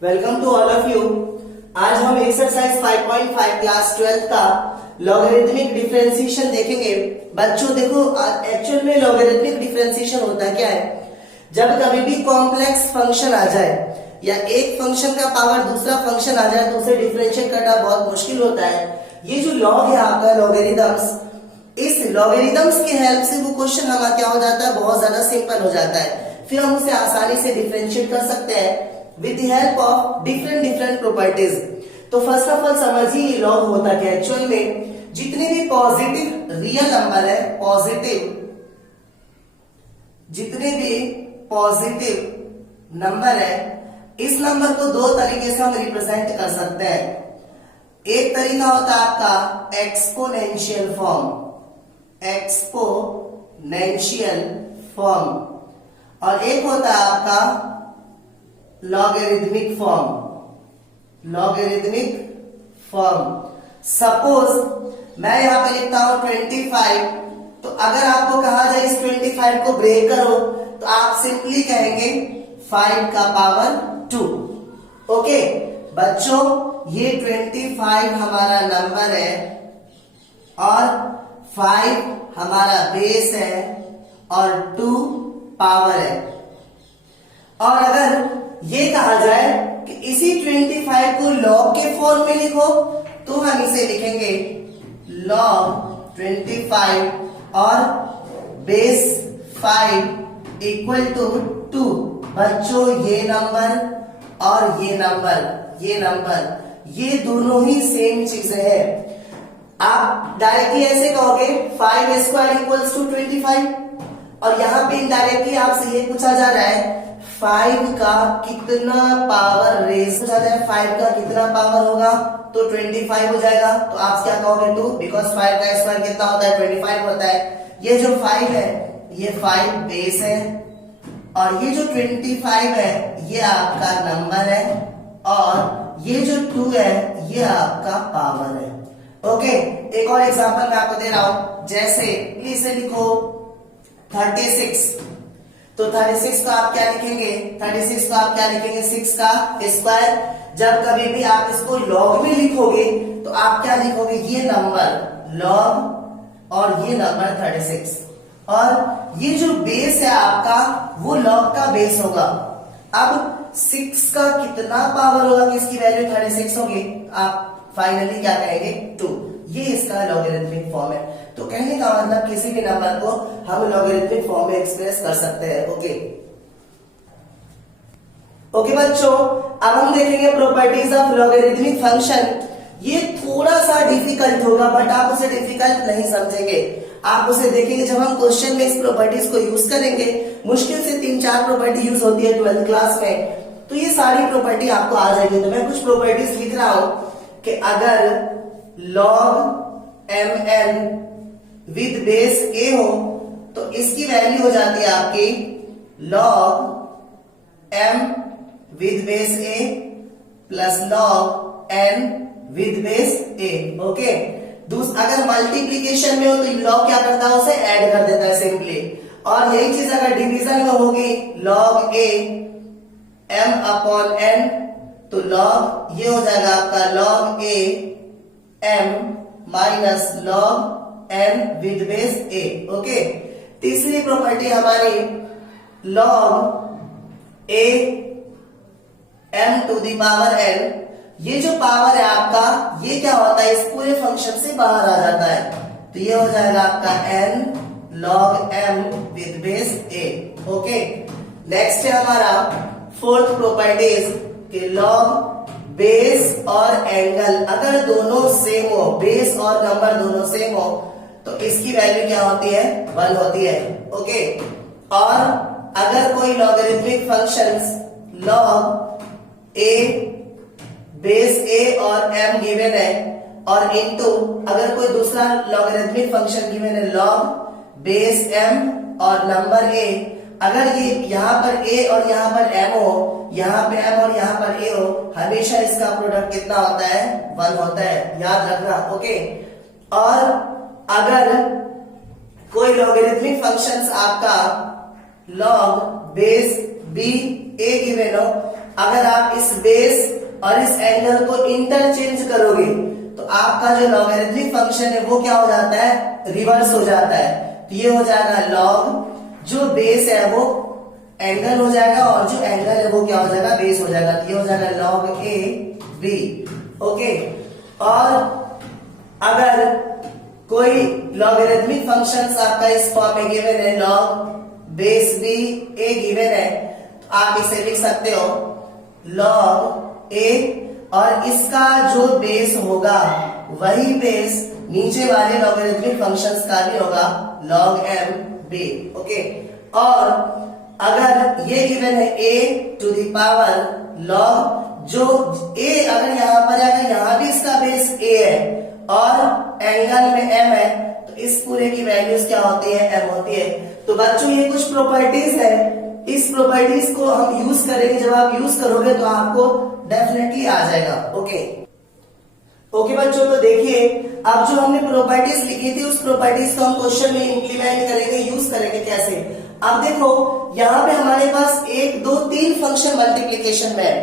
Welcome to all of you. आज हम exercise 5.5 class 12 का लॉगरिथमिक डिफरेंशिएशन देखेंगे। बच्चों देखो, एक्चुअल में लॉगरिथमिक डिफरेंशिएशन होता क्या है? जब कभी भी कॉम्प्लेक्स फंक्शन आ जाए या एक फंक्शन का पावर दूसरा फंक्शन आ जाए तो उसे डिफरेंशिएट करना बहुत मुश्किल होता है। ये जो लॉग है आपका लॉगरिथम्स, इस लॉगरिथम्स की हेल्प से वो क्वेश्चन हमारा क्या हो जाता है, बहुत ज्यादा सिंपल हो जाता है। फिर हम उसे आसानी से डिफरेंशिएट कर सकते हैं with the help of different properties। तो फर्स्ट ऑफ ऑल समझिए लॉग होता क्या है। एक्चुअल में जितने भी पॉजिटिव रियल नंबर है, जितने भी पॉजिटिव नंबर है, इस नंबर को दो तरीके से हम रिप्रेजेंट कर सकते हैं। एक तरीका होता है आपका एक्सपोनेंशियल फॉर्म और एक होता है आपका लॉगरिथमिक फॉर्म। सपोज मैं यहां पे लिखता हूं 25, तो अगर आपको कहा जाए इस 25 को ब्रेक करो तो आप सिंपली कहेंगे 5 का पावर 2। ओके बच्चों, ये 25 हमारा नंबर है और 5 हमारा बेस है और 2 पावर है। और अगर ये कहा जाए कि इसी 25 को लॉग के फॉर्म में लिखो तो हम इसे लिखेंगे लॉग 25 और बेस 5 इक्वल टू 2। बच्चों ये नंबर और ये दोनों ही सेम चीजें हैं। आप डायरेक्टली ऐसे कहोगे 5 स्क्वायर इक्वल्स टू 25 और यहां पे इनडायरेक्टली आपसे ये पूछा जा रहा है 5 का कितना पावर रेज पूछा जाए, 5 का कितना पावर होगा तो 25 हो जाएगा। तो आप क्या कहोगे 2, बिकॉज 5 का स्क्वायर कितना होता है 25 होता है। ये जो 5 है ये 5 बेस है और ये जो 25 है ये आपका नंबर है और ये जो 2 है ये आपका पावर है। ओके, एक और एग्जांपल मैं आपको दे रहा हूं। जैसे इसे लिखो 36, तो 36 को आप क्या लिखेंगे, 6 का स्क्वायर। जब कभी भी आप इसको लॉग में लिखोगे तो आप क्या लिखोगे, ये नंबर लॉग और ये नंबर 36 और ये जो बेस है आपका वो लॉग का बेस होगा। अब 6 का कितना पावर होगा कि इसकी वैल्यू 36 होगी, आप फाइनली क्या कहेंगे 2। ये इसका लॉगरिथमिक फॉर्म है। तो कहने का मतलब किसी भी नंबर को हम लॉगरिथमिक फॉर्म में एक्सप्रेस कर सकते हैं। ओके बच्चों, अब हम देखेंगे प्रॉपर्टीज ऑफ लॉगरिथमिक फंक्शन। ये थोड़ा सा डिफिकल्ट होगा बट आप उसे डिफिकल्ट नहीं समझेंगे, आप उसे देखेंगे जब हम क्वेश्चन में इस प्रॉपर्टीज को यूज करेंगे। मुश्किल से 3-4 प्रॉपर्टी यूज होती है 12th क्लास में, तो ये सारी प्रॉपर्टी आपको आ जाएगी। तो मैं कुछ प्रॉपर्टीज लिख रहा हूं कि अगर log mn with base a हो तो इसकी वैल्यू हो जाती है आपकी log m with base a plus log n with base a। Okay, अगर मल्टीप्लीकेशन में हो तो log क्या करता है, उसे ऐड कर देता है सिंपली। और यही चीज अगर डिवीजन में होगी log a m upon n, तो log ये हो जाएगा आपका log a m minus log n with base a। Okay, तीसरी प्रॉपर्टी हमारी log a m to the power n। ये जो पावर है आपका ये क्या होता है, इस पूरे फंक्शन से बाहर आ जाता है, तो ये हो जाएगा आपका n log m with base a। Okay, next है हमारा फोर्थ प्रॉपर्टीज कि log बेस और एंगल अगर दोनों सेम हो, बेस और नंबर दोनों सेम हो तो इसकी वैल्यू क्या होती है, 1 होती है। ओके, और अगर कोई logarithmic functions log a base a और m गिवन है और इनटू अगर कोई दूसरा लॉगरिथमिक फंक्शन गिवन है log बेस m और नंबर a, अगर ये यहाँ पर a और यहाँ पर m हो, यहाँ पे m और यहाँ पर a हो, हमेशा इसका प्रोडक्ट कितना होता है, 1 होता है, याद रखना। ओके, और अगर कोई लॉगरिथमिक फंक्शंस आपका log base b a given हो अगर आप इस बेस और इस एंगल को इंटरचेंज करोगे तो आपका जो लॉगरिथमिक फंक्शन है वो क्या हो जाता है, रिवर्स हो जाता है। तो ये हो जाएगा लॉग, जो बेस है वो एंगल हो जाएगा और जो एंगल है वो क्या हो जाएगा, बेस हो जाएगा। तो ये हो जाएगा लॉग ए बी। ओके, और अगर कोई लॉगरिथमिक फंक्शंस आपका इस फॉर्म में गिवन है, लॉग बेस बी ए गिवन है, तो आप इसे लिख सकते हो लॉग ए, और इसका जो बेस होगा वही बेस नीचे वाले लॉगरिथमिक फंक्शंस का भी होगा, लॉग एम बी। ओके, और अगर ये गिवन है a to the power log, जो a अगर यहां पर अगर यहां भी इसका बेस a है और एंगल में m है, तो इस पूरे की वैल्यूज क्या होती है, m होती है। तो बच्चों ये कुछ प्रॉपर्टीज है, इस प्रॉपर्टीज को हम यूज करेंगे, जब आप यूज करोगे तो आपको डेफिनेटली आ जाएगा। ओके बच्चों, तो देखिए अब जो हमने प्रॉपर्टीज लिखी थी उस प्रॉपर्टीज को हम क्वेश्चन में इंप्लीमेंट करेंगे, यूज करेंगे कैसे। अब देखो यहाँ पे हमारे पास 1 2 3 फंक्शन मल्टीप्लीकेशन में है।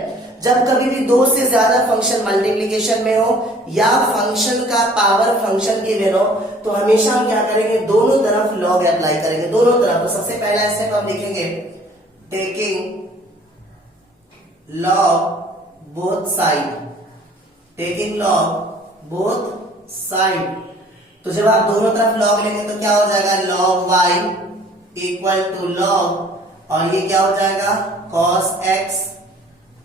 जब कभी भी 2 से ज्यादा फंक्शन मल्टीप्लीकेशन में हो या फंक्शन का पावर फंक्शन गिवन हो, तो हमेशा हम क्या करेंगे, दोनों तरफ लॉग अप्लाई करेंगे, दोनों तरफ। तो सबसे पहला स्टेप हम लिखेंगे taking log both side, taking log both side. तो जब आप दोनों तरफ लॉग लेंगे तो क्या हो जाएगा, log y equal to log, और ये क्या हो जाएगा, cos x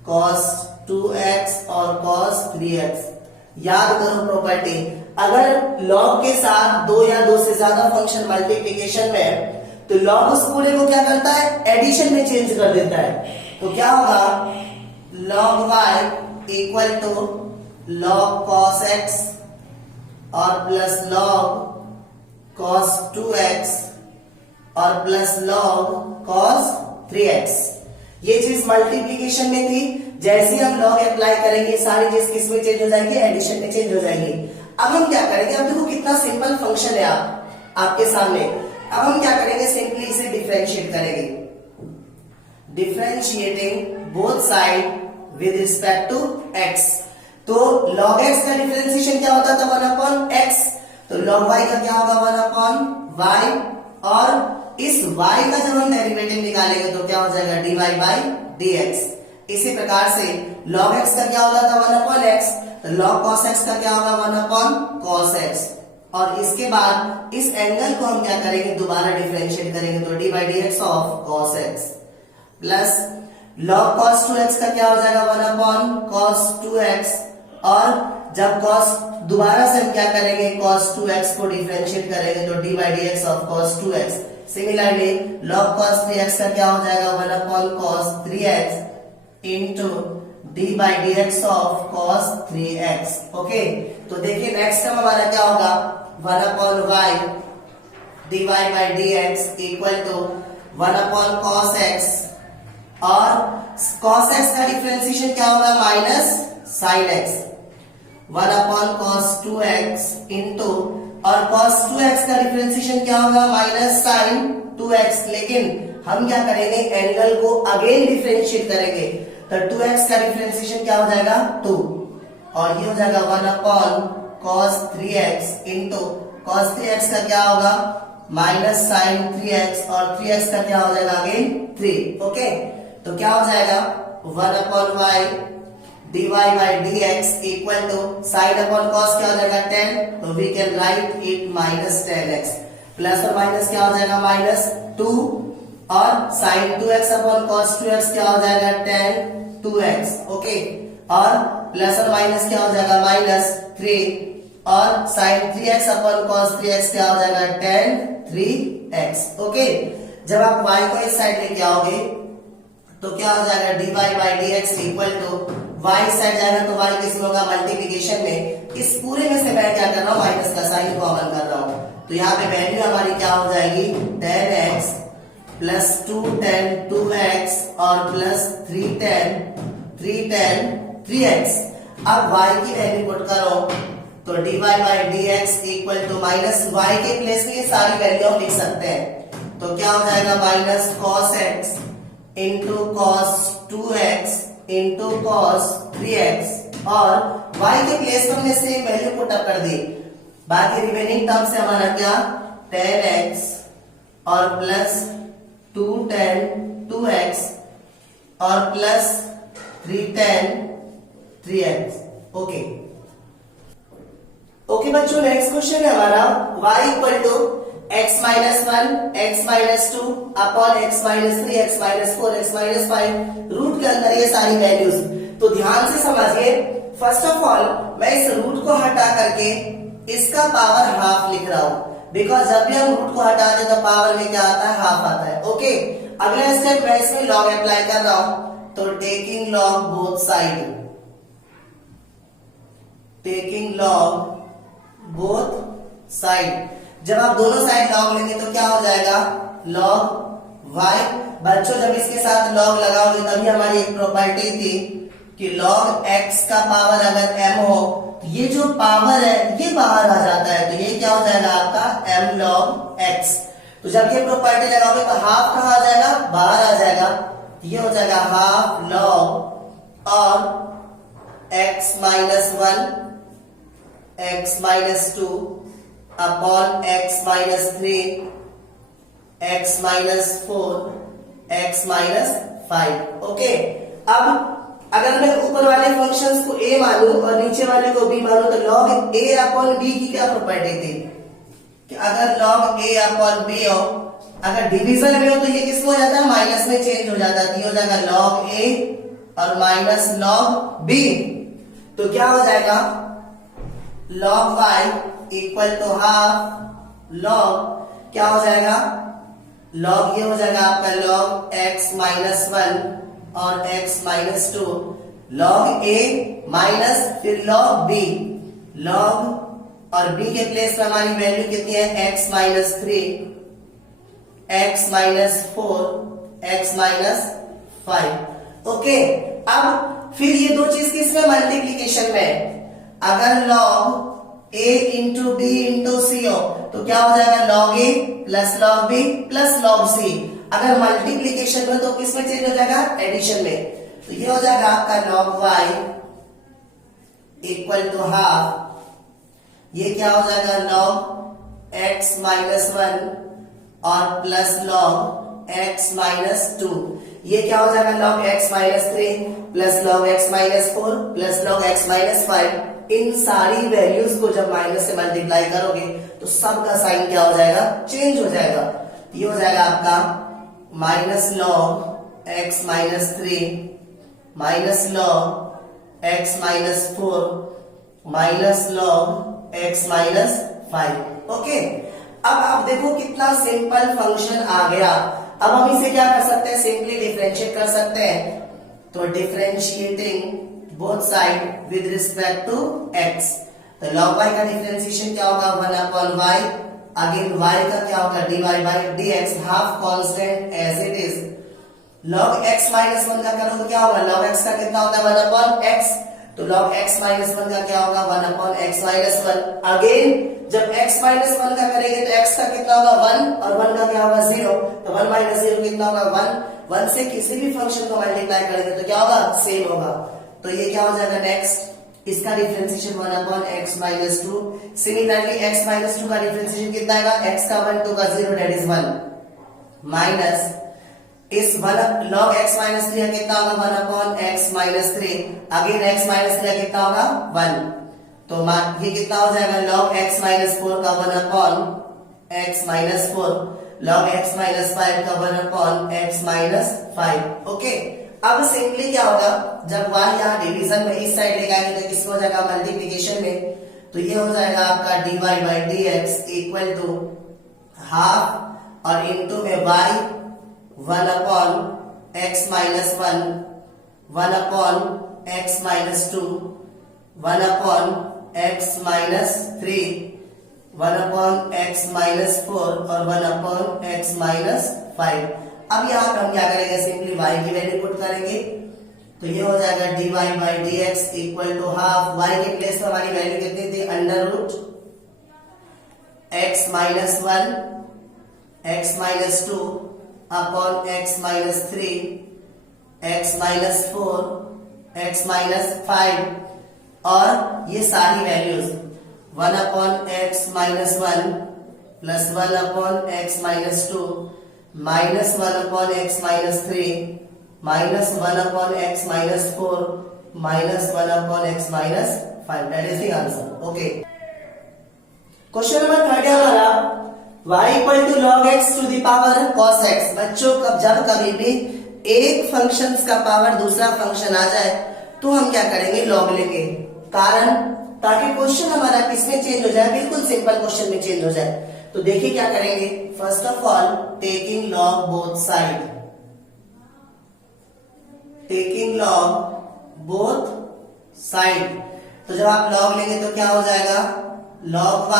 cos 2x और cos 3x। याद करो प्रॉपर्टी, अगर लॉग के साथ 2 या 2 से ज्यादा फंक्शन मल्टीप्लिकेशन में है तो लॉग उस पूरे को क्या करता है, एडिशन में चेंज कर देता है। तो क्या होगा, log y equal to log cos x और प्लस log cos 2x और प्लस log cos 3x। ये चीज मल्टीप्लिकेशन में थी, जैसे ही हम लॉग अप्लाई करेंगे सारी चीज किस में चेंज हो जाएगी, एडिशन में चेंज हो जाएगी। अब हम क्या करेंगे, अब देखो कितना सिंपल फंक्शन है आपके सामने। अब हम क्या करेंगे, सिंपली इसे डिफरेंशिएट करेंगे, differentiating both side with respect to x। तो log x का डिफरेंशिएशन क्या होता था, 1/x। तो log y का क्या होगा, 1/y, और इस y का जब हम डेरिवेटिव निकालेंगे तो क्या हो जाएगा, dy by dx। इसी प्रकार से log x का क्या होगा था, 1/x, तो log cos x का क्या होगा, 1/cos x। और इसके बाद इस एंगल को हम क्या करेंगे, दोबारा डिफरेंशिएट करेंगे, तो dy by dx of cos x plus log cos 2x का क्या हो जाएगा, 1/cos 2x, और जब cos दोबारा से हम क्या करेंगे, cos 2x को डिफरेंशिएट करेंगे तो dy by dx of cos 2x। Similarly log cos 3x का क्या हो जाएगा, 1/cos 3x into dy by dx of cos 3x। Okay, तो देखिए नेक्स्ट टर्म हमारा क्या होगा, 1/y dy by dx equal to 1/cos x, और cos x का डिफरेंशिएशन क्या होगा, minus sin x, 1/cos 2x into, और cos 2x का डिफरेंशिएशन क्या होगा, माइनस sin 2x। लेकिन हम क्या करेंगे, एंगल को अगेन डिफरेंशिएट करेंगे, तो 2x का डिफरेंशिएशन क्या हो जाएगा, 2, और ये हो जाएगा 1/cos 3x into cos 3x का क्या होगा, माइनस sin 3x, और 3x का क्या हो जाएगा, अगेन 3। ओके, तो क्या हो जाएगा, 1/y dy by dx equal to sin upon cos क्या हो जाएगा, 10, तो we can write it minus 10x, plus और माइनस क्या हो जाएगा, माइनस 2, और sin 2x upon cos 2x क्या हो जाएगा, 10 2x। ओके, और प्लस और माइनस क्या हो जाएगा, माइनस 3, और sin 3x upon cos 3x क्या हो जाएगा, 10 3x। ओके, जब आप y को इस साइड लेके आओगे तो क्या हो जाएगा, dy by dx equal to y side जाएगा तो y किस में होगा, मल्टीप्लिकेशन में। इस पूरे में से मैं क्या कर रहा हूँ, माइनस का साइन कॉमन कर रहा हूँ, तो यहाँ पे वैल्यू हमारी क्या हो जाएगी, 10x प्लस 210 2x और प्लस 310 3x। अब y की वैल्यू पुट करो तो dy by dx equal to minus y के प्लेस में ये सारी वैल्यू हम लिख सकते हैं, तो क्या हो जाएगा, minus cos x into cos 2x into cos 3x और y के प्लेस पर हमने सेम वैल्यू पुट अप कर दी। बाकी रिमेनिंग टर्म से हमारा क्या 10x और प्लस 2 tan 2x और plus 3 tan 3x। Okay okay बच्चों, नेक्स्ट क्वेश्चन है हमारा y equal to x minus 1 x minus 2 upon x minus 3 x minus 4 x minus 5 root के अंदर ये सारी वैल्यूज। तो ध्यान से समझिए, फर्स्ट ऑफ ऑल मैं इस रूट को हटा करके इसका पावर हाफ लिख रहा हूं, बिकॉज जब भी हम रूट को हटाते तो पावर में क्या आता है, हाफ आता है। ओके, अगला स्टेप मैं इसमें लॉग अप्लाई कर रहा हूं, तो taking log both side, taking log both side. जब आप दोनों साइड लॉग लेंगे तो क्या हो जाएगा, लॉग y। बच्चों जब इसके साथ लॉग लगाओगे तभी हमारी एक प्रॉपर्टी थी कि लॉग x का पावर अगर m हो तो ये जो पावर है ये बाहर आ जाता है, तो ये क्या हो जाएगा आपका m log x। तो जब ये प्रॉपर्टी लगाओगे तो हाफ कहां आ जाएगा, बाहर आ जाएगा, ये हो जाएगा हाफ लॉग और x minus 1 x minus 2 upon x minus 3 x minus 4 x minus 5। Okay, अब अगर मैं ऊपर वाले फंक्शंस को a मानूं और नीचे वाले को b मानूं तो log a अपॉन b की क्या प्रॉपर्टी थी कि अगर log a अपॉन b हो, अगर डिवीजन में हो तो ये किस में हो जाता है, माइनस में चेंज हो जाता है, ये हो जाएगा log a और माइनस log b। तो क्या हो जाएगा, log y equal to half log क्या हो जाएगा, log ये हो जाएगा आपका log x माइनस 1 और x minus 2, log a minus फिर log b, log और b के प्लेस पर हमारी वैल्यू कितनी है, x minus 3 x minus 4 x minus 5। Okay, अब फिर ये दो चीज किसमें मल्टीप्लीकेशन में, अगर log a into B into C हो तो क्या हो जाएगा, log a plus log b plus log c। अगर मल्टीप्लीकेशन में तो किसमें चेंज हो जाएगा, एडिशन में। तो ये हो जाएगा आपका log y equal to half, ये क्या हो जाएगा log x माइनस 1 और प्लस log x माइनस 2, ये क्या हो जाएगा log x minus 3 plus log x minus 4 plus log x minus 5। इन सारी वैल्यूज को जब माइनस से मल्टीप्लाई करोगे तो सबका साइन क्या हो जाएगा, चेंज हो जाएगा। ये हो जाएगा आपका minus log x minus 3 minus log x minus 4 minus log x minus 5। Okay, अब आप देखो कितना सिंपल फंक्शन आ गया। अब हम इसे क्या कर सकते हैं, सिंपली डिफरेंशिएट कर सकते हैं। तो differentiating both side with respect to x, तो log y का डिफरेंशिएशन क्या होगा, 1 अपॉन y, अगेन y का क्या होगा, dy by dx, half constant as it is. log x minus 1 का करो तो क्या होगा, log x का कितना होता है, 1 अपॉन x, तो log x माइनस 1 का क्या होगा, 1 अपॉन x माइनस 1। अगेन जब x माइनस 1 का करेंगे तो x का कितना होगा, 1 और 1 का क्या होगा, 0, तो 1 माइनस 0 कितना होगा, 1। 1 से किसी भी फंक्शन को मल्टीप्लाई करेंगे तो क्या होगा, सेम होगा। तो ये क्या हो जाएगा, नेक्स्ट इसका differentiation 1 upon x minus 2। Similarly x minus 2 का डिफरेंशिएशन कितना आएगा, x का 1 2 का 0 दैट इज 1 माइनस इस 1 log x माइनस 3 कितना होगा, 1 upon x minus 3, again x minus 3 कितना होगा, 1, तो ये कितना हो जाएगा, log x माइनस 4 का 1 upon x minus 4, log x minus 5 का 1 अपॉन x माइनस 5। ओके, अब सिंपली क्या होगा, जब y यहाँ डिवीजन में इस साइड लेके आएंगे तो किसको हो जाएगा, मल्टीप्लीकेशन में, तो ये हो जाएगा आपका dy by dx equal to half और इनटू में y 1 upon x minus 1, 1 upon x minus 2, 1 upon x minus 3, 1 upon x minus 4 और 1 अपॉन x माइनस 5। अब यहाँ पर हम क्या करेंगे, सिंपली y की वैल्यू पुट करेंगे, तो ये हो जाएगा dy by dx equal to half, y के प्लेस पर हमारी वैल्यू कितनी थी, under root x minus 1 x minus 2 upon x minus 3 x minus 4 x minus 5 और ये सारी values 1 upon x minus 1 plus 1 upon x minus 2 minus 1 upon x minus 3 minus 1 upon x minus 4 minus 1 upon x minus 5 that is the answer. Okay, question number 30 हमारा y equal to log x to the power cos x। बच्चों जब कभी भी एक function का power दूसरा function आ जाए तो हम क्या करेंगे, लॉग लेंगे। कारण ताकि क्वेश्चन हमारा किसमें चेंज हो जाए, बिल्कुल सिंपल क्वेश्चन में चेंज हो जाए। तो देखिए क्या करेंगे, first of all taking log both side, taking log both side. तो जब आप लॉग लेंगे तो क्या हो जाएगा, लॉग y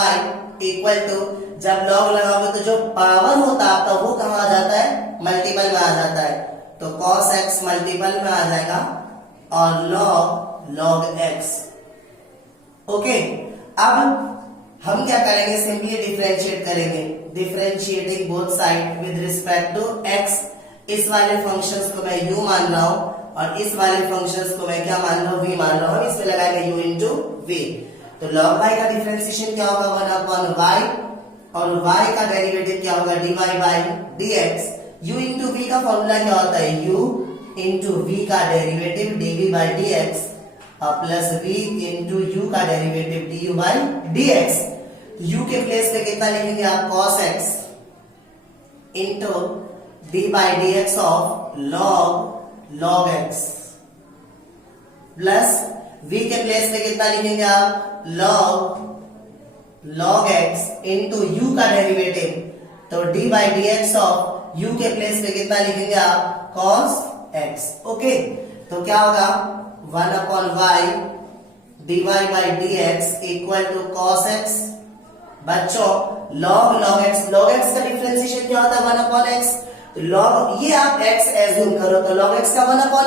इक्वल टू, जब लॉग लगाओगे तो जो पावर होता है आपका वो कहां आ जाता है, मल्टीपल में आ जाता है। तो cos x मल्टीपल में आ जाएगा और log x। ओके, अब हम क्या करेंगे, सिंपली डिफरेंशिएट करेंगे, differentiating both side with respect to x। इस वाले फंक्शंस को मैं u मान रहा हूं और इस वाले फंक्शंस को मैं क्या मान रहा हूं, v मान रहा हूं। हम इसमें लगाएंगे u इंटू v। तो log y का डिफरेंशिएशन क्या होगा, 1 अपॉन y और y का डेरिवेटिव क्या होगा, dy by dx। u into v का फॉर्मूला क्या होता है, u इंटू v का डेरिवेटिव dv बाई dx और प्लस v इंटू u का derivative du by dx। u के प्लेस पे कितना लिखेंगे आप, cos x into d by dx of log x plus v के प्लेस पे कितना लिखेंगे आप, log x इंटू u का डेरिवेटिव, तो d by dx of u के प्लेस पे कितना लिखेंगे आप, cos x। ओके, तो क्या होगा, 1 upon y dy by dx equal to cos x। बच्चों log x का डिफरेंशिएशन क्या होता है, 1 अपॉन x। तो log, ये आप x एज्यूम करो, तो log x का 1 अपॉन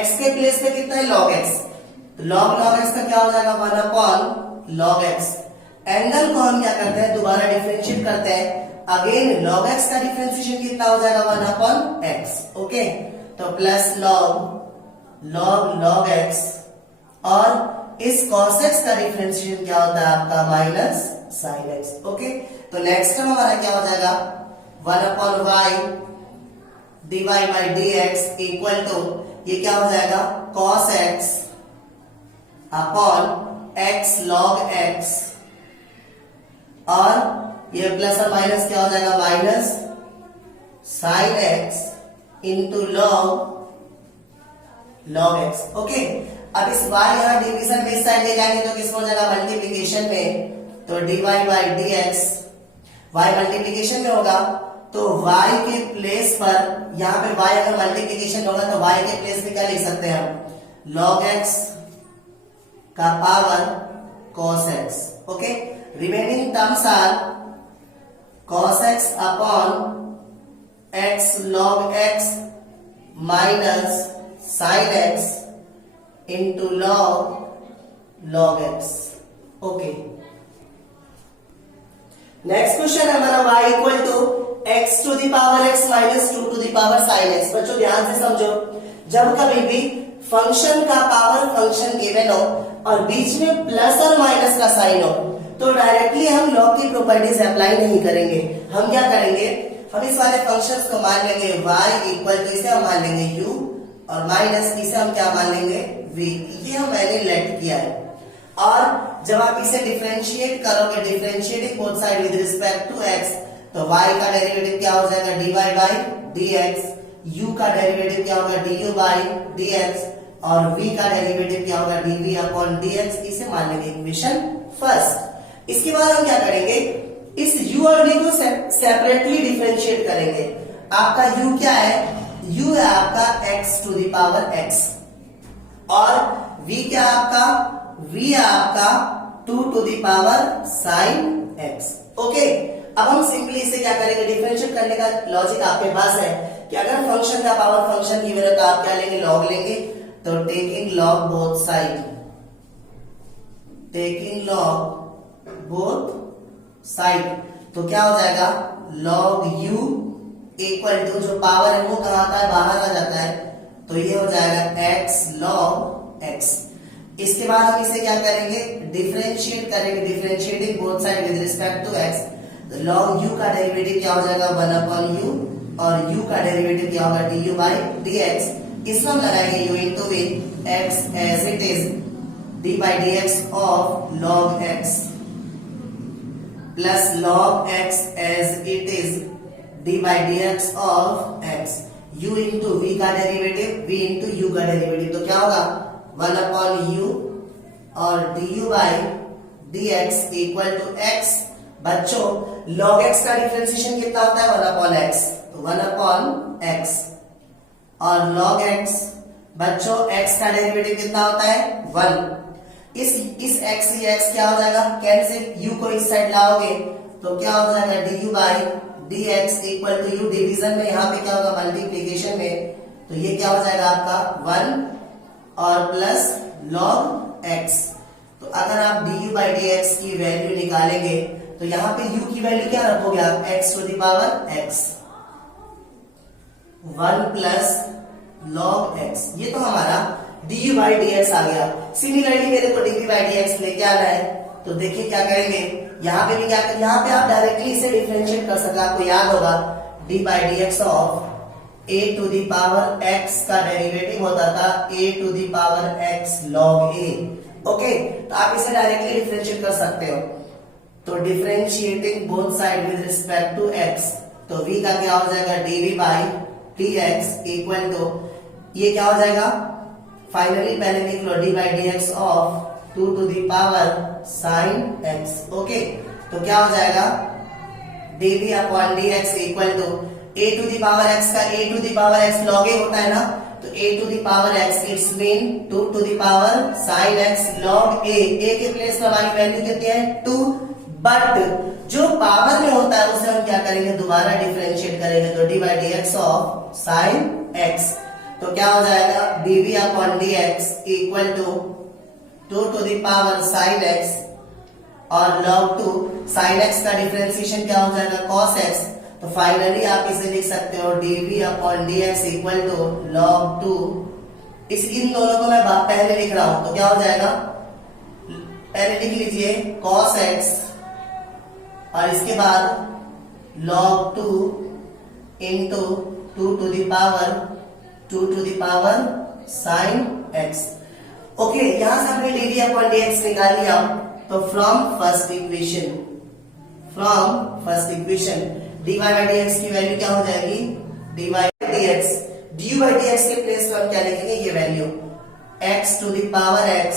x के प्लेस पे कितना है, log x। तो log x का क्या हो जाएगा, 1 अपॉन log x। एंगल को हम क्या करते हैं, दोबारा डिफरेंशिएट करते हैं, अगेन log x का डिफरेंशिएशन कितना हो जाएगा, 1 अपॉन x। ओके, तो प्लस log x और इस cos x का डिफरेंशिएशन क्या होता है आपका, माइनस sin x। ओके, तो नेक्स्ट टर्म हमारा क्या हो जाएगा, 1 upon y dy by dx equal to, ये क्या हो जाएगा, cos x upon x log x और ये प्लस और माइनस क्या हो जाएगा, minus sin x into log x। Okay, अब इस y यहां डिवीजन में इस साइड ले जाएंगे तो किसमें हो जाएगा, मल्टीप्लीकेशन में। तो dy by dx, y multiplication में होगा तो y के प्लेस पर, यहां पे y अगर मल्टीप्लीकेशन होगा तो y के प्लेस पे क्या लिख सकते हैं हम, log x का power cos x। Okay, remaining terms are cos x upon x log x minus sin x into log x। Okay, next question हमारा y equal to x to the power x minus 2 to the power sin x। बच्चों ध्यान से समझो, जब कभी भी function का power function given हो और बीच में प्लस और माइनस का साइन हो तो डायरेक्टली हम लॉग की प्रॉपर्टीज अप्लाई नहीं करेंगे। हम क्या करेंगे, हम इस वाले फंक्शंस को मान लेंगे y इक्वल टू, इसे हम मान लेंगे u और माइनस इसे हम क्या मान लेंगे, v। ये हम मैंने लेट किया है। और जब आप इसे डिफरेंशिएट करोगे, differentiating both side with respect to x, तो y का डेरिवेटिव क्या हो जाएगा, dy बाई dx, u का डेरिवेटिव क्या होगा, du बाई dx और v का डेरिवेटिव क्या होगा, dv अपॉन dx। इसे मान लेंगे इक्वेशन फर्स्ट। इसके बाद हम क्या करेंगे, इस u और v को सेपरेटली डिफरेंशिएट करेंगे। आपका u क्या है, u है आपका x to the power x और v क्या है आपका, v है आपका 2 to the power sin x। Okay, अब हम सिंपली इसे क्या करेंगे, डिफरेंशिएट करने का लॉजिक आपके पास है कि अगर फंक्शन का पावर फंक्शन गिवन है तो आप क्या लेंगे, लॉग लेंगे। तो taking log both side, taking log both side, तो क्या हो जाएगा, log u इक्वल टू, जो पावर है वो कहां आता है, बाहर आ जाता है, तो ये हो जाएगा x log x। इसके बाद हम इसे क्या करेंगे, डिफरेंशिएट करेंगे, differentiating both side with respect to x। तो log u का डेरिवेटिव क्या हो जाएगा 1 अपॉन u, और u का डेरिवेटिव क्या होगा du बाई dx। इसमें हम लगाएंगे u into v, x as it is d by dx of log x plus log x as it is d by dx of x, u into v का derivative, v into u का derivative, तो क्या होगा 1 upon u और du by dx equal to x। बच्चों log x का differentiation कितना होता है 1 अपॉन x, तो 1 अपॉन x, और log x बच्चों x का डेरिवेटिव कितना होता है 1। इस x से x क्या हो जाएगा कैंसिल, u को इस साइड लाओगे तो क्या हो जाएगा du by dx equal to u, division में यहाँ पे क्या होगा मल्टीप्लीकेशन में, तो ये क्या हो जाएगा आपका 1 और प्लस log x। तो अगर आप du बाई dx की वैल्यू निकालेंगे तो यहाँ पे u की वैल्यू क्या रखोगे आप x to the power x, 1 plus log x, ये तो हमारा du बाई dx आ गया। सिमिलरली मेरे को dv बाई dx लेके आना है, तो देखिए क्या करेंगे, यहाँ पे भी क्या करेंगे, यहाँ पे आप डायरेक्टली इसे डिफरेंशिएट कर सकते हैं। आपको याद होगा d by dx of a to the power x का डेरिवेटिव होता था a to the power x log a। Okay, तो आप इसे डायरेक्टली डिफरेंशिएट कर सकते हो। तो differentiating both side with respect to x, तो v का क्या हो जाएगा dv by dx equal to, ये क्या हो जाएगा फाइनली पहले लिख लो d by dx of 2 to the power sin x। Okay, तो क्या हो जाएगा dv upon dx equal to a to the power x का a to the power x log a होता है ना, तो a to the power x it's mean 2 to the power sin x log a। a के place में हमारी value कितनी है 2, बट जो पावर में होता है उसे हम क्या करेंगे दोबारा डिफरेंशिएट करेंगे, तो d by dx of sin x, तो क्या हो जाएगा dv upon dx equal to 2 to the power sin x, और log 2 sin x का डिफरेंशिएशन क्या हो जाएगा cos x। तो फाइनली आप इसे लिख सकते हो dv upon dx equal to log 2। इन दोनों को मैं पहले लिख रहा हूं, तो क्या हो जाएगा पहले लिख लीजिए cos x, और इसके बाद log 2 into 2 to the power sin x। Okay, यहां से हमने dv अपॉन dx निकाल लिया, तो from first equation dy by dx की वैल्यू क्या हो जाएगी dy by dx, du by dx के प्लेस पर हम क्या लिखेंगे ये value x to the power x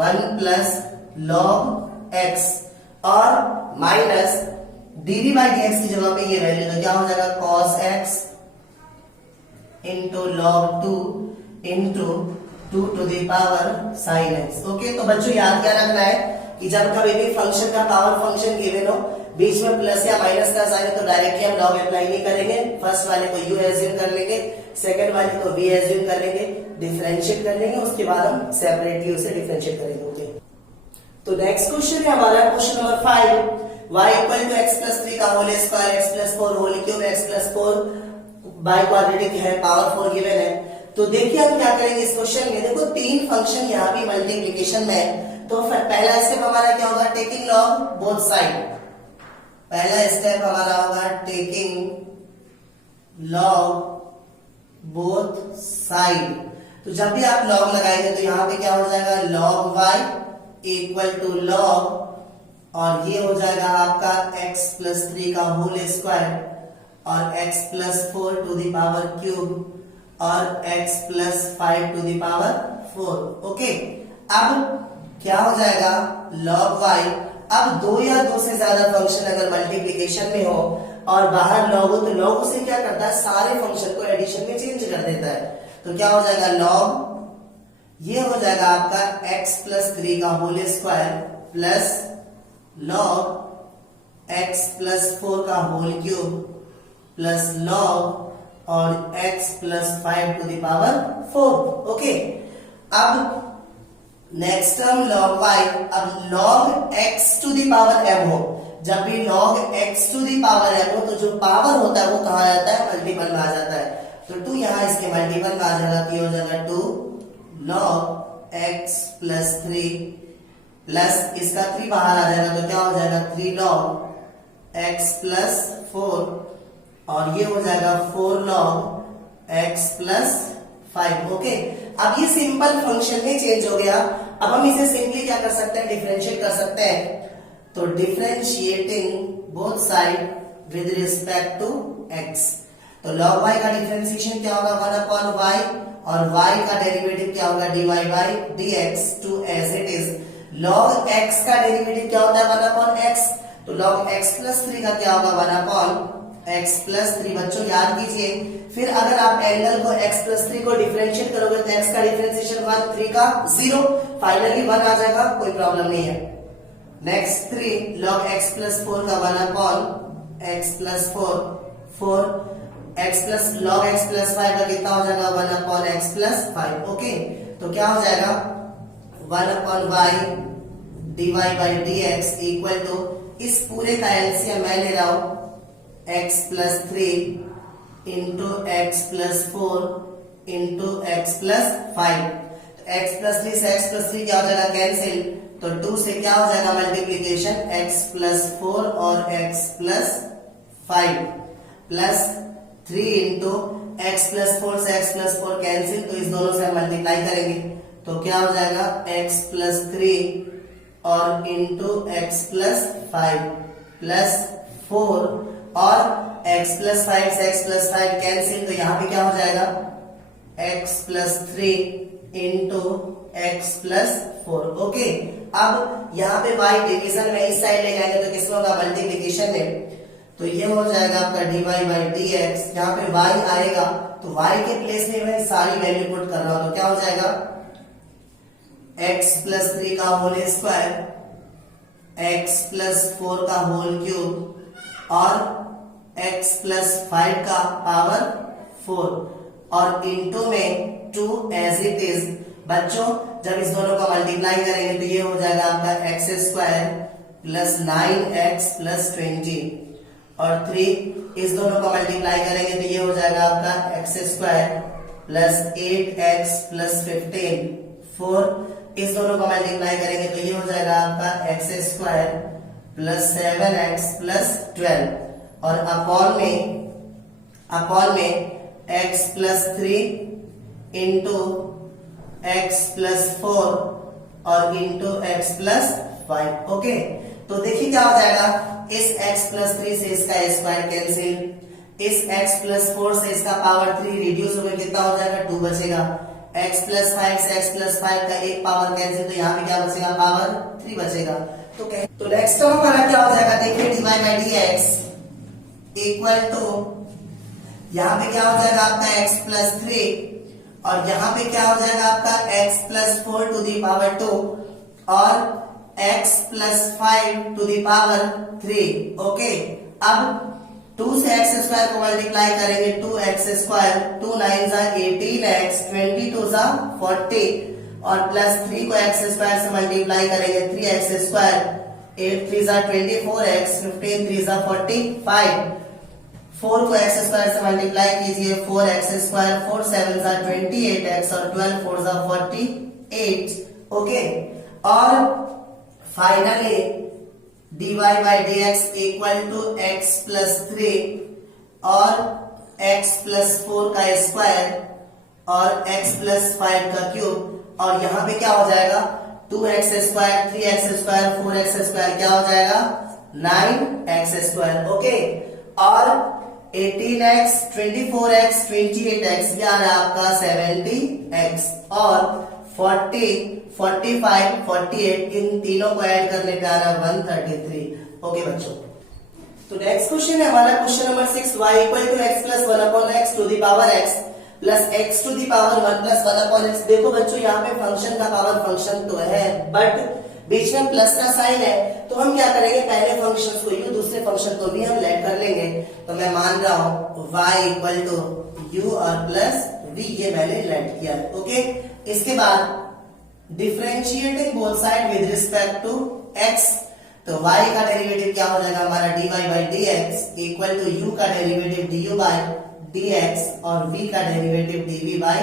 1 plus log x, और माइनस dv बाई dx की जगह पे ये वैल्यू, तो क्या हो जाएगा cos x into log 2 into 2 to the power sin x। Okay, तो बच्चों याद क्या रखना है कि जब कभी भी फंक्शन का पावर फंक्शन गिवन हो, बीच में प्लस या माइनस का साइन, तो डायरेक्टली हम log अप्लाई नहीं करेंगे, फर्स्ट वाले को u एज्यूम कर लेंगे, सेकंड वाले को v एज्यूम कर लेंगे, डिफरेंशिएट कर लेंगे, उसके बाद हम सेपरेटली उसे डिफरेंशिएट करेंगे। ओके, तो नेक्स्ट क्वेश्चन है हमारा question number 5, y equal to x plus 3 का whole square x plus 4 whole cube x plus 4 by quadratic है, पावर 4 गिवन है। तो देखिए हम क्या करेंगे इस क्वेश्चन में, देखो तीन फंक्शन यहाँ भी मल्टीप्लीकेशन में है, तो पहला स्टेप हमारा क्या होगा टेकिंग लॉग बोथ साइड, पहला स्टेप हमारा होगा टेकिंग लॉग बोथ साइड। तो जब भी आप लॉग लगाएंगे तो यहाँ पे क्या हो जाएगा log y equal to log, और ये हो जाएगा आपका x प्लस 3 का होल स्क्वायर, और x plus 4 to the power cube, और x plus 5 to the power 4। Okay, अब क्या हो जाएगा log y। अब दो या दो से ज्यादा फंक्शन अगर मल्टीप्लीकेशन में हो और बाहर log हो, तो log उसे क्या करता है सारे फंक्शन को एडिशन में चेंज कर देता है, तो क्या हो जाएगा log, ये हो जाएगा आपका x प्लस 3 का whole square plus log x plus 4 का होल क्यूब प्लस log और x plus 5 to the power 4। Okay, अब नेक्स्ट टर्म log y, अब log x to the power m हो, जब भी log x to the power m हो तो जो पावर होता है वो कहाँ आ जाता है मल्टीपल में आ जाता है। तो 2 यहाँ इसके मल्टीपल में आ जाएगा, तो ये हो जाएगा 2 log x प्लस 3 प्लस इसका 3 बाहर आ जाएगा, तो क्या हो जाएगा 3 log x प्लस 4 और ये हो जाएगा 4 log x प्लस 5। ओके, अब ये सिंपल फंक्शन में चेंज हो गया। अब हम इसे सिंपली क्या कर सकते हैं, डिफरेंशिएट कर सकते हैं। तो differentiating both side with respect to x, तो log y का डिफरेंशिएशन क्या होगा 1 अपॉन y, और y का डेरिवेटिव क्या होगा dy by dx to as it is. log x का डेरिवेटिव क्या होता है 1 अपॉन x, तो log x प्लस 3 का क्या होगा 1 अपॉन x प्लस 3। बच्चों याद कीजिए, फिर अगर आप एंगल को x प्लस 3 को डिफरेंशिएट करोगे तो x का डिफरेंशिएशन 1, 3 का 0, फाइनली 1 आ जाएगा, कोई प्रॉब्लम नहीं है। नेक्स्ट 3 log x प्लस 4 का 1 upon x plus 4 x plus log x plus 5 का कितना हो जाएगा 1 अपॉन x प्लस 5। ओके, तो क्या हो जाएगा 1 upon y dy by dx equal to, इस पूरे का एलसीएम मैं ले रहा हूं x plus 3 into x plus 4 into x plus 5। तो x प्लस 3 से x प्लस 3 क्या हो जाएगा कैंसिल, तो 2 से क्या हो जाएगा मल्टीप्लीकेशन x प्लस 4 और x plus 5 plus 3 into x plus 4 से x प्लस 4 कैंसिल, तो इस दोनों से मल्टीप्लाई करेंगे तो क्या हो जाएगा x प्लस 3 और इंटू एक्स प्लस 5 प्लस 4 और x प्लस 5 से x प्लस 5 कैंसिल, तो यहाँ पे क्या हो जाएगा x plus 3 into x plus 4। Okay, अब यहाँ पे y डिवीजन में इस साइड ले जाएंगे तो किसमें होगा मल्टीप्लीकेशन में, तो ये हो जाएगा आपका dy बाई dx। यहाँ पे y आएगा तो y के प्लेस में मैं सारी वैल्यू पुट कर रहा हूं, तो क्या हो जाएगा x प्लस 3 का होल स्क्वायर, x प्लस 4 का होल क्यूब और x प्लस 5 का पावर 4 और इंटू में 2 एज इट इज। बच्चों जब इस दोनों का मल्टीप्लाई करेंगे तो ये हो जाएगा आपका x square plus 9x plus 20 और 3 इस दोनों का मल्टीप्लाई करेंगे तो ये हो जाएगा आपका x square plus 8x plus 15। 4 इस दोनों का मल्टीप्लाई करेंगे तो ये हो जाएगा आपका x square plus 7x plus 12 और अपॉन में x plus 3 into x plus 4 और इंटू एक्स प्लस 5। ओके, तो देखिए क्या हो जाएगा, इस x प्लस 3 से इसका स्क्वायर कैंसिल, इस x प्लस 4 से इसका पावर 3 रिड्यूस होकर कितना हो जाएगा 2 बचेगा, x प्लस 5 से x प्लस 5 का एक पावर कैंसिल, तो यहाँ पे क्या बचेगा पावर 3 बचेगा। तो नेक्स्ट टर्म हमारा क्या हो जाएगा देखिए dy by dx equal to, यहाँ पे क्या हो जाएगा आपका x प्लस 3 और यहाँ पे क्या हो जाएगा आपका x plus 4 to the power 2 और x plus 5 to the power 3। ओके, अब 2 से x स्क्वायर को मल्टीप्लाई करेंगे 2x स्क्वायर, 2 9 जा 18x, 22 जा 40 और प्लस 3 को x स्क्वायर से मल्टीप्लाई करेंगे 3x स्क्वायर, 8 3 जा 24x, 15 3 जा 45, 4 को x स्क्वायर से मल्टीप्लाई कीजिए 4x स्क्वायर, 4 7 जा 28x और 12 4 जा 48। ओके, और finally dy by dx equal to x plus 3 और x प्लस 4 का स्क्वायर और x प्लस 5 का क्यूब और यहाँ पे क्या हो जाएगा 2x square, 3x square, 4x square क्या हो जाएगा 9x स्क्वायर। ओके, और 18x, 24x, 28x ये आ रहा है आपका 70x और 40, 45, 48 इन तीनों को ऐड करने पे आ रहा है 133। ओके बच्चों, तो नेक्स्ट क्वेश्चन है हमारा question number 6, y equal to x plus 1 upon x to the power x plus x to the power 1 plus 1 upon x। देखो बच्चों यहाँ पे फंक्शन का पावर फंक्शन तो है बट बीच में प्लस का साइन है, तो हम क्या करेंगे पहले फंक्शन को u दूसरे फंक्शन को भी हम लेट कर लेंगे। तो मैं मान रहा हूं y इक्वल टू u और प्लस v, ये मैंने लेट किया। ओके, इसके बाद differentiating both side with respect to x, तो y का डेरिवेटिव क्या हो जाएगा हमारा dy by dx equal to u का डेरिवेटिव du बाई dx और v का derivative dv by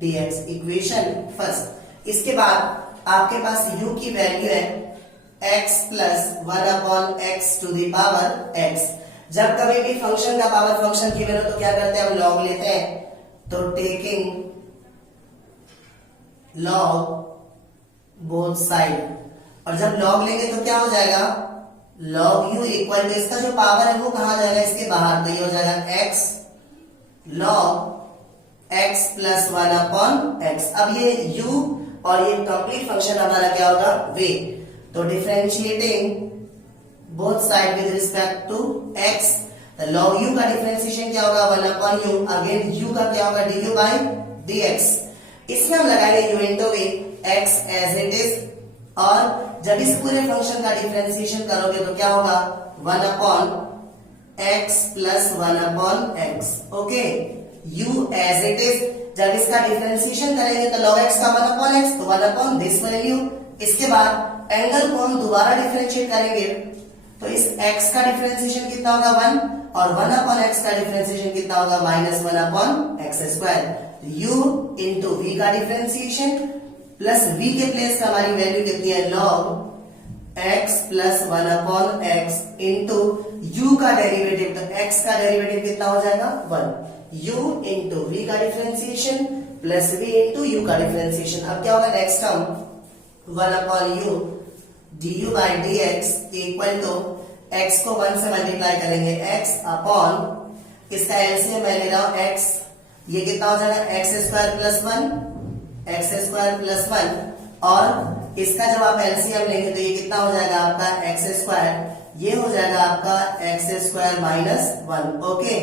dx, equation first. इसके बाद आपके पास u की वैल्यू है x plus 1 upon x to the power x। जब कभी भी फंक्शन का पावर फंक्शन गिवन हो तो क्या करते हैं, हम लॉग लेते हैं। तो टेकिंग लॉग बोथ साइड, और जब लॉग लेंगे तो क्या हो जाएगा, लॉग u इक्वल टू इसका जो पावर है वो कहां जाएगा, इसके बाहर, तो ये हो जाएगा x log x plus 1 upon x. अब ये u और ये कंप्लीट फंक्शन हमारा क्या होगा, v। तो differentiating both side with respect to x, तो log u का डिफरेंशिएशन क्या होगा, 1 अपॉन u, अगेन u का क्या होगा, du बाई dx। इसमें हम लगाएंगे u into v, x as it is, और जब इस पूरे फंक्शन का डिफरेंशिएशन करोगे तो क्या होगा, 1 upon x plus 1 upon x। Okay, u as it is, जब इसका डिफरेंशिएशन करेंगे तो log x का 1 अपॉन x, तो 1 अपॉन दिस वैल्यू। इसके बाद एंगल को हम दोबारा डिफरेंशिएट करेंगे, तो इस x का डिफरेंशिएशन कितना होगा, 1, और 1 अपॉन x का डिफरेंशिएशन कितना होगा, -1 upon x square. u into v का डिफरेंशिएशन प्लस v के प्लेस का हमारी वैल्यू कितनी है, log x plus 1 upon x into u का डेरिवेटिव, तो x का डेरिवेटिव कितना हो जाएगा, 1। u इंटू v का differentiation plus v into u का डिफरेंशिएशन। अब क्या होगा, next term 1 upon u du by dx equal to x को 1 से मल्टीप्लाई करेंगे, x अपॉन इसका एलसीएम मैं ले रहा हूं x, ये कितना हो जाएगा, एक्स स्क्वायर प्लस 1, और इसका जब आप एलसीएम लेंगे तो ये कितना हो जाएगा आपका एक्स स्क्वायर, ये हो जाएगा आपका x square minus 1। Okay,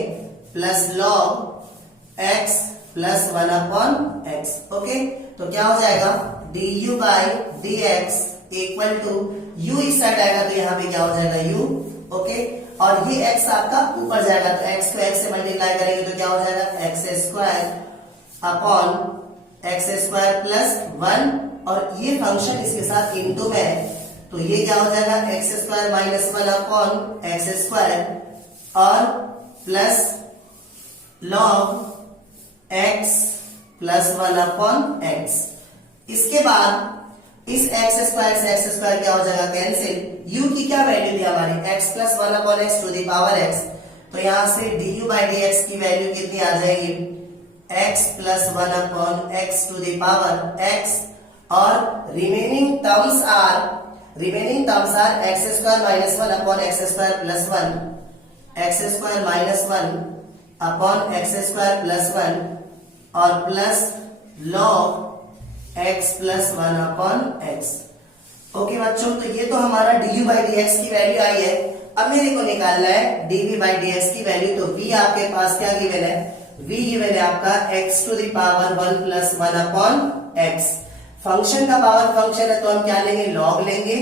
plus log x plus 1 upon x. Okay, तो क्या हो जाएगा, du by dx equal to u इस साइड आएगा तो यहाँ पे क्या हो जाएगा, u। ओके, और ये x आपका ऊपर जाएगा, तो x को x से मल्टीप्लाई करेंगे तो क्या हो जाएगा, x square upon x square plus 1, और ये फंक्शन इसके साथ इनटू में है, तो ये क्या हो जाएगा, x square minus 1 upon x square, और plus log x plus 1 upon x. इसके बाद इस एक्स स्क्वायर से एक्स स्क्वायर क्या हो जाएगा, कैंसिल। u की क्या वैल्यू थी हमारी, x plus 1 upon x to the power x, तो यहां से du बाई dx की वैल्यू कितनी आ जाएगी, x plus 1 upon x to the power x, और remaining terms are x square minus 1 upon x square plus 1, x square minus 1 upon x square plus 1, और plus log x plus 1 upon x। Okay बच्चों, तो ये तो हमारा du by dx की value आई है। अब मेरे को निकालना है dv बाई dx की वैल्यू, तो v आपके पास क्या गिवन है, v गिवन है आपका x to the power 1 plus 1 upon x। Function का पावर फंक्शन है तो हम क्या लेंगे, लॉग लेंगे,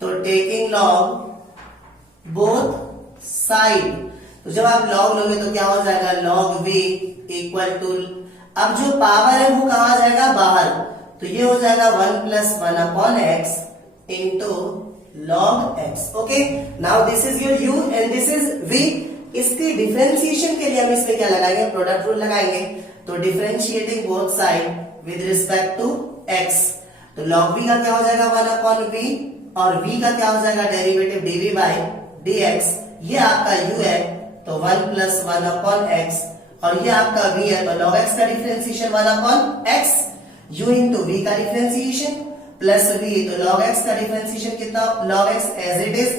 तो टेकिंग लॉग बोथ साइड, तो जब आप लॉग लोगे तो क्या हो जाएगा, log v इक्वल टू, अब जो पावर है वो कहां जाएगा, बाहर, तो ये हो जाएगा 1 plus 1 upon x into log x. Okay, now this is your u and this is v। इसके डिफरेंशिएशन के लिए हम इसमें क्या लगाएंगे, प्रोडक्ट रूल लगाएंगे, तो differentiating both side with respect to x, तो log v का क्या हो जाएगा, 1 अपॉन v, और v का क्या हो जाएगा, डेरिवेटिव dv बाई dx, ये आपका u है, तो 1 प्लस 1 अपॉन x, और ये आपका v है, तो log x का differentiation 1 upon x, u into v का डिफरेंशिएशन प्लस v, तो log x का डिफरेंशिएशन कितना, log x as it is,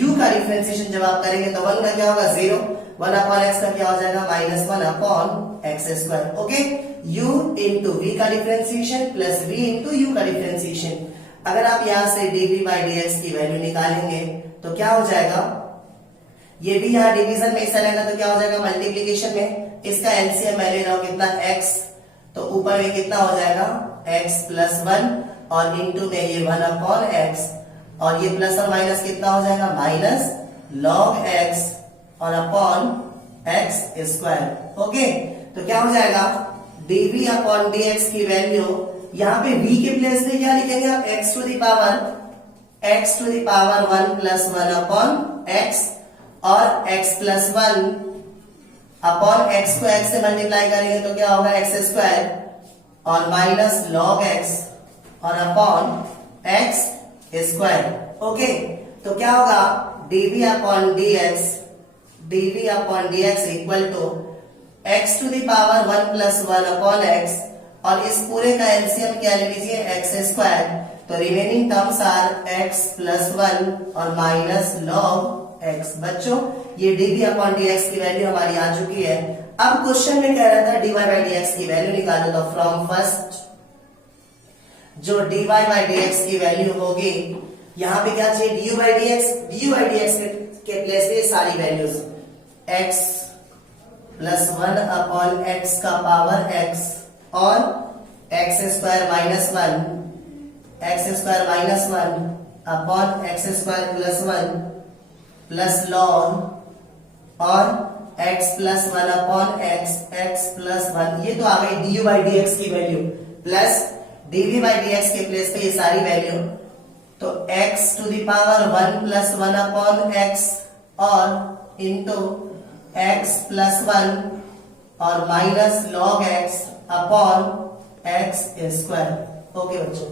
u का डिफरेंशिएशन जब आप करेंगे तो 1 का क्या होगा, 0, 1 अपॉन x का क्या हो जाएगा, minus 1 upon x square. Okay, u into v का differentiation plus v into u का डिफरेंशिएशन। अगर आप यहां से dv बाई dx की वैल्यू निकालेंगे तो क्या हो जाएगा, ये भी यहाँ डिवीजन में हिस्सा लेगा तो क्या हो जाएगा, मल्टीप्लीकेशन में, इसका एलसीएम मैं ले रहा हूं कितना, x, तो ऊपर में कितना हो जाएगा, x प्लस 1, और इंटू में ये 1 अपॉन x, और ये प्लस और माइनस कितना हो जाएगा, माइनस log x और अपॉन x स्क्वायर। ओके, तो क्या हो जाएगा, dv अपॉन dx की वैल्यू, यहाँ पे v के प्लेस में क्या लिखेंगे आप, x to the power 1 plus 1 upon x, और x प्लस 1 अपॉन एक्स को एक्स से मल्टीप्लाई करेंगे तो क्या होगा एक्स स्क्वायर और माइनस लॉग एक्स और अपॉन एक्स स्क्वायर। ओके, तो क्या होगा dv upon dx equal to x to the power 1 plus 1 upon x, और इस पूरे का एलसीएम क्या ले लीजिए एक्स स्क्वायर, तो remaining terms are x plus 1 और माइनस लॉग x। बच्चों ये dv अपॉन dx की वैल्यू हमारी आ चुकी है। अब क्वेश्चन में कह रहा था dy बाई dx की वैल्यू निकालो, तो फ्रॉम फर्स्ट जो dy बाई dx की वैल्यू होगी, यहाँ पे क्या चाहिए du बाई dx के प्लेस पे सारी values x plus 1 upon x का पावर x और x square minus 1 upon x square plus 1 plus log और x plus 1 upon x plus 1, ये तो आ गई du बाई dx की value, plus dv by dx के प्लेस पे ये सारी वैल्यू, तो x to the power 1 plus 1 upon x और इंटू x प्लस 1 और minus log x upon x square. Okay बच्चों।